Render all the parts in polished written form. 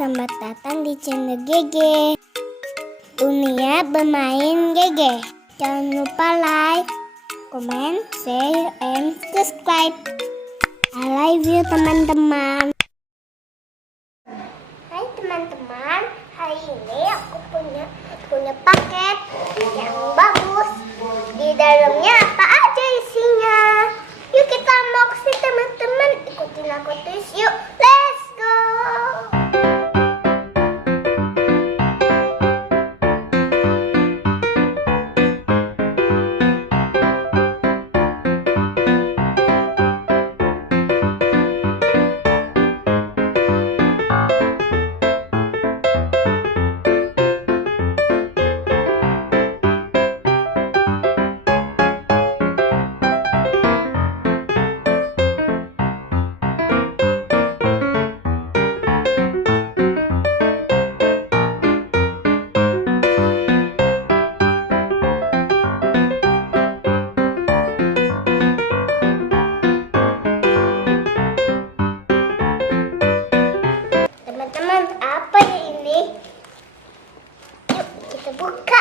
selamat datang di channel Gege. Dunia bermain Gege. Jangan lupa like, comment, share, and subscribe. I love you teman-teman. Hai teman-teman, hari ini aku punya paket yang bagus. Di dalamnya apa aja isinya? Yuk kita unboxing teman-teman. Ikutin aku terus yuk. Let's go. Teman-teman, apa ya ini? Yuk kita buka.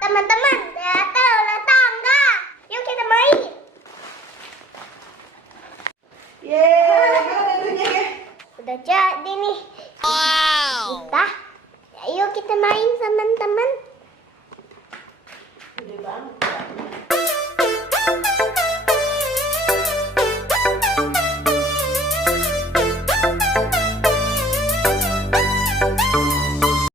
Teman-teman, ternyata ular tangga. Yuk kita main. Udah jadi nih. Wow. Yuk kita main teman-teman.